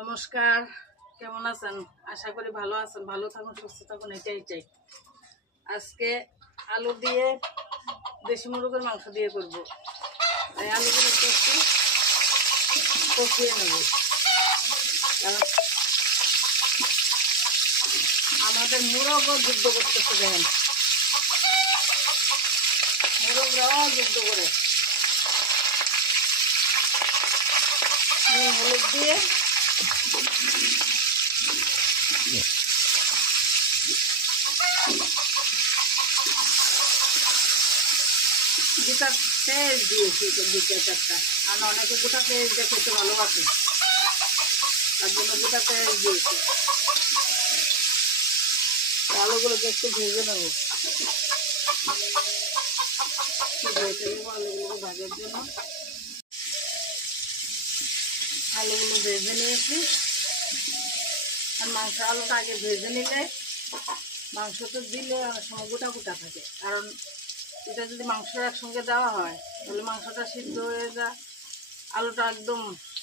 নমস্কার, কেমন আছেন? আশা করি ভালো আছেন। ভালো থাকুন, সুস্থ থাকুন, এটাই চাই। আজকে আলু দিয়ে দেশি মুরগের মাংস দিয়ে করব। তাই আলুগুলো একটু কষিয়ে নেব, কারণ আমাদের মুরগও যুদ্ধ করতেছে। দেখেন, মুরগরাও যুদ্ধ করে। নুন হলুদ দিয়ে গোটা পেঁয়াজ দিয়েছি, দুটো চারটা। আর অনেকে গোটা পেঁয়াজ দিয়ে খেতে ভালোবাসে, তার জন্য গোটা পেঁয়াজ দিয়েছি। আলুগুলোকে একটু ভেজে নেব, আলুগুলোকে ভাজার জন্য আলুগুলো ভেজে নিয়েছি। আর আলুটা আগে ভেজে নিলে মাংস তো দিলে অনেক সময় গোটা গোটা থাকে, কারণ এটা যদি মাংস একসঙ্গে দেওয়া হয় তাহলে মাংসটা সিদ্ধ হয়ে যায়। আলুটা একদম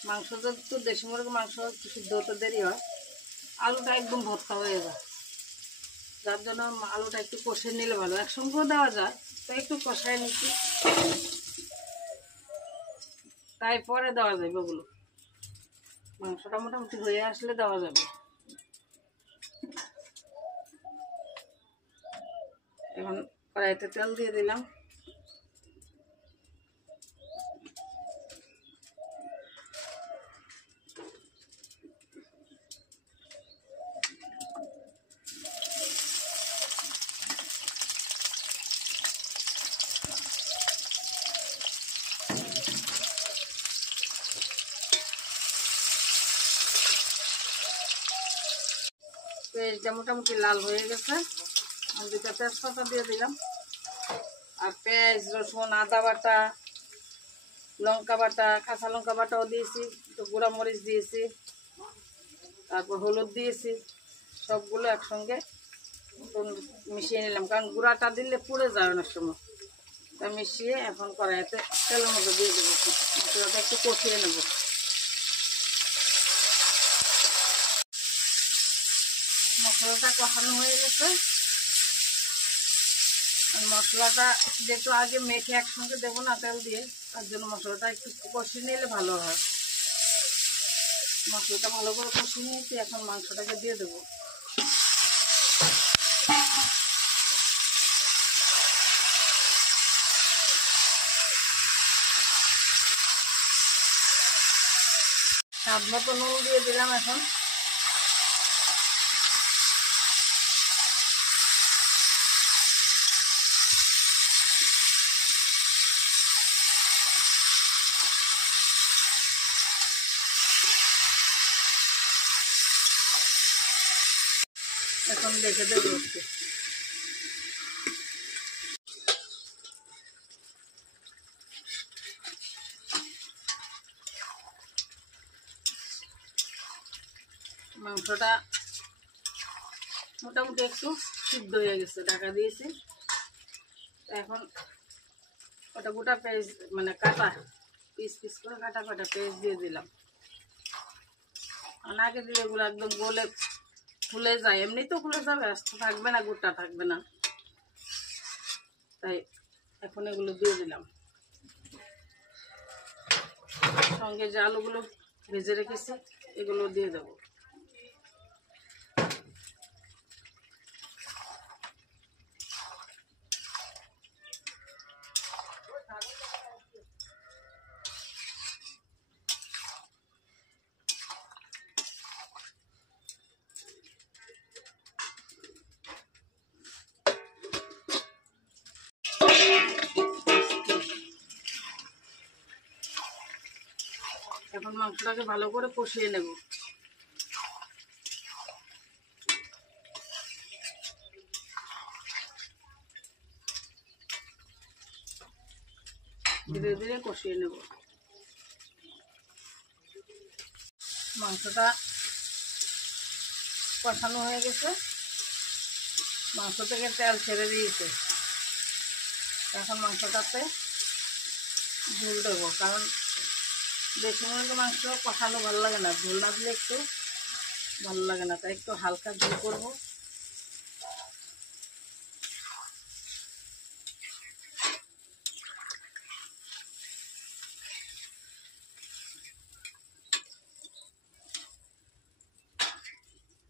মাংসটা তো দেশি মুরগির মাংস একটু সিদ্ধ হতে দেরি হয়, আলুটা একদম ভর্তা হয়ে যায়। যার জন্য আলুটা একটু কষে নিলে ভালো, একসঙ্গেও দেওয়া যায়। তো একটু কষায় নিচ্ছি, তাই পরে দেওয়া যাবে ওগুলো। মাংসটা মোটামুটি হয়ে আসলে দেওয়া যাবে। এখন কড়াইতে তেল দিয়ে দিলাম। পেঁয়াজটা মোটামুটি লাল হয়ে গেছে, আমি দুটো তেজপাতা দিয়ে দিলাম। আর পেঁয়াজ, রসুন, আদা বাটা, লঙ্কা বাটা, কাঁচা লঙ্কা বাটাও দিয়েছি, তো গুঁড়া মরিচ দিয়েছি, তারপর হলুদ দিয়েছি। সবগুলো একসঙ্গে মিশিয়ে নিলাম, কারণ গুঁড়াটা দিলে পুড়ে যায় অনেক সময়। তা মিশিয়ে এখন কড়াইতে তেলের মধ্যে দিয়ে দেবো, মশলাটা একটু কষিয়ে নেব। মশলাটা কষানো হয়ে গেছে। মশলাটা যেহেতু আগে মেখে একসঙ্গে দেবো না তেল দিয়ে, তার জন্য মশলাটা একটু কষিয়ে নিলে ভালো হয়। মশলাটা ভালো করে কষিয়ে নিয়েছি, এখন মাংসটাকে দিয়ে দেবো। স্বাদ মতো নুন দিয়ে দিলাম। এখন দেখে দেবো একটু। মাংসটা মোটামুটি একটু সিদ্ধ হয়ে গেছে, ঢাকা দিয়েছি। এখন ওটা গোটা পেঁয়াজ, মানে কাটা পিস পিস করে কাটা পেঁয়াজ দিয়ে দিলাম। আগে দিয়ে এগুলো একদম গলে ফুলে যায়, এমনি তো ফুলে যাবে, আস্ত থাকবে না, গোটা থাকবে না। তাই এখন এগুলো দিয়ে দিলাম। সঙ্গে যে আলুগুলো ভেজে রেখেছি এগুলো দিয়ে দেবো। এখন মাংসটাকে ভালো করে কষিয়ে নেব। ধীরে ধীরে কষিয়ে নেব। মাংসটা কষানো হয়ে গেছে, মাংস থেকে তেল ছেড়ে দিয়েছে। এখন মাংসটাতে ঝোল দেবো, কারণ দেশি মুরগির মাংস কষানো ভালো লাগে না, ঝোল না দিলে একটু ভালো লাগে না, তাই একটু হালকা ঝোল করবো।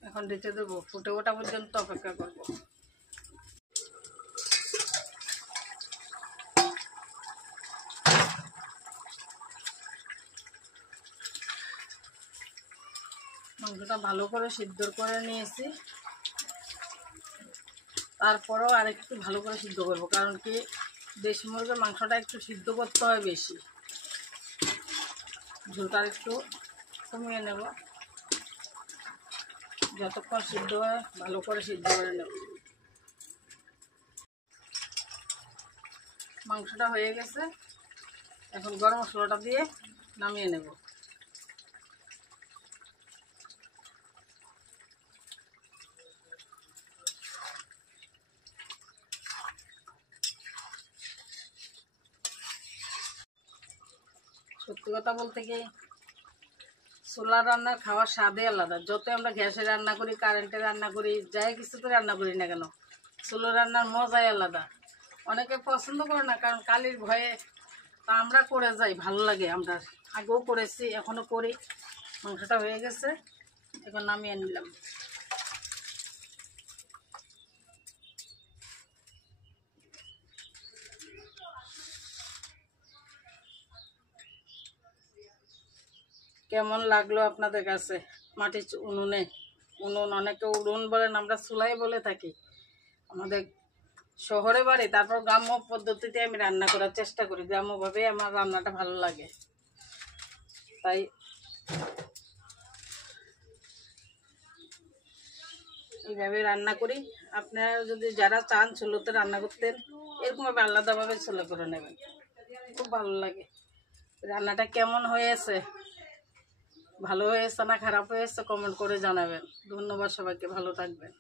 এখন দিতে দেবো, ফুটে ওঠা পর্যন্ত অপেক্ষা করব। মাংসটা ভালো করে সিদ্ধ করে নিয়েছি, তারপরেও আরেকটু ভালো করে সিদ্ধ করবো, কারণ কি দেশি মুরগির মাংসটা একটু সিদ্ধ করতে হয় বেশি। ঝোলটা একটু কমিয়ে নেব, যতক্ষণ সিদ্ধ হয় ভালো করে সিদ্ধ করে নেব। মাংসটা হয়ে গেছে, এখন গরম মশলাটা দিয়ে নামিয়ে নেব। সত্যি কথা বলতে কি, চুলার রান্নার খাওয়ার স্বাদই আলাদা। যত আমরা গ্যাসে রান্না করি, কারেন্টে রান্না করি, যাই কিছুতে রান্না করি না কেন, চুলার রান্নার মজাই আলাদা। অনেকে পছন্দ করে না, কারণ কালির ভয়ে, তা আমরা করে যাই, ভালো লাগে। আমরা আগেও করেছি, এখনও করি। মাংসটা হয়ে গেছে, এখন নামিয়ে নিলাম। কেমন লাগলো আপনাদের কাছে? মাটির উনুনে, উনুন অনেকে উনুন বলেন, আমরা চুলাই বলে থাকি। আমাদের শহরে বাড়ি, তারপর গ্রাম্য পদ্ধতিতে আমি রান্না করার চেষ্টা করি। গ্রাম্যভাবে আমার রান্নাটা ভালো লাগে, তাই এইভাবে রান্না করি। আপনারা যদি যারা চান চুলোতে রান্না করতেন, এরকমভাবে আলাদাভাবে চুলো করে নেবেন, খুব ভালো লাগে। রান্নাটা কেমন হয়েছে, ভালো হয়েছে না খারাপ হয়েছে, কমেন্ট করে জানাবেন। ধন্যবাদ সবাইকে, ভালো থাকবেন।